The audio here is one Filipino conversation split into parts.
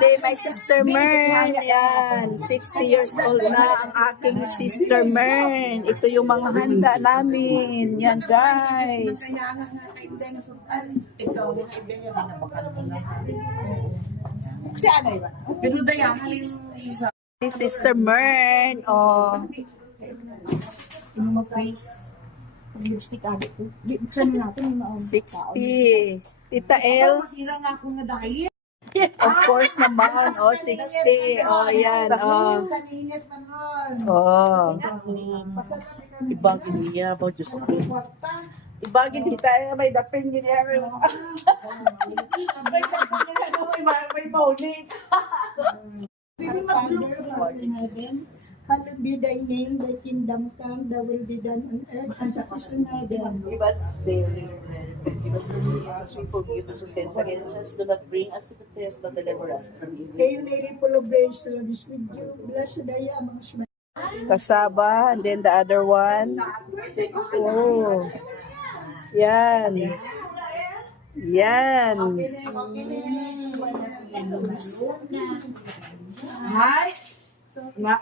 birthday, my sister Mern. Yan, 60 years old na ang aking sister Mern. Ito yung mga handa namin. Yan, guys. Sister Mern. Oh. Lipstick agad ko. Buksan natin yung 60. Tita El. Masira nga ako na dahil. Of course naman. Oh, 60. Oh, yan. Oh. Oh. Ibagin niya ba? Diyos ko. Ibagin di tayo. May dapin niya. May dapin niya. May bowling. Baby, mag-blow. Hallowed be thy name, thy kingdom come, thy will be done on earth as it is in heaven. Give us daily bread. Give us as we forgive us who sins against us. Do not bring us into test, but deliver us from evil. Hail Mary, full of grace, the Lord is with you. Blessed are you amongst men. Kasaba. And then the other one. Oh. Yan. Yan. Hi! Nga.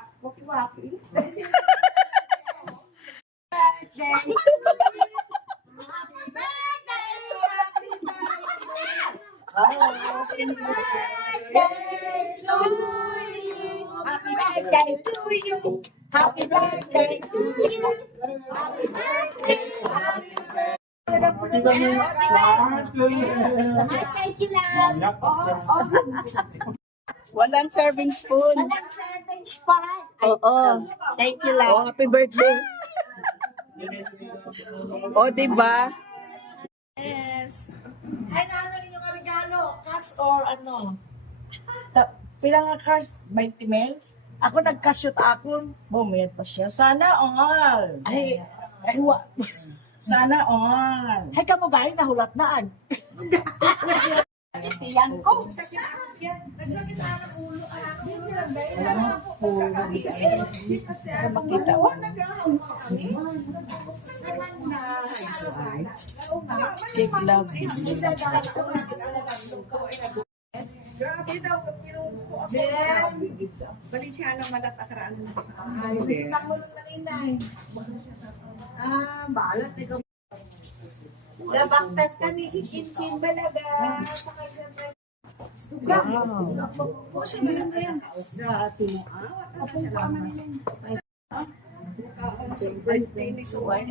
Happy birthday to you. Happy birthday to you. Happy birthday to you. Thank you, love. Walang serving spoon. Walang serving spot. Oo. Thank you, Oh, love. happy birthday. Oh, diba? Yes. Ay, ano yung regalo? Cash or ano? Pilang nga cash? 20 mil? Ako nag-cash shoot ako. Bumayad pa siya. Sana all. Ay, Sana all. Ay, kamugay, nahulat na. Yan ko. Sakit ako yan. Nagsakit ako ng ulo. Makita mo. Take love. Grabe daw, pinupo ako. Balik siya ng malatakaraan na. Gusto na mo ng maninay. Balat. Ikaw. Labaktas kami si Chin-Chin Balaga. Wow. Po, siya maganda yan. Dati mo, Apong pa man yan. Birthday ni Suway.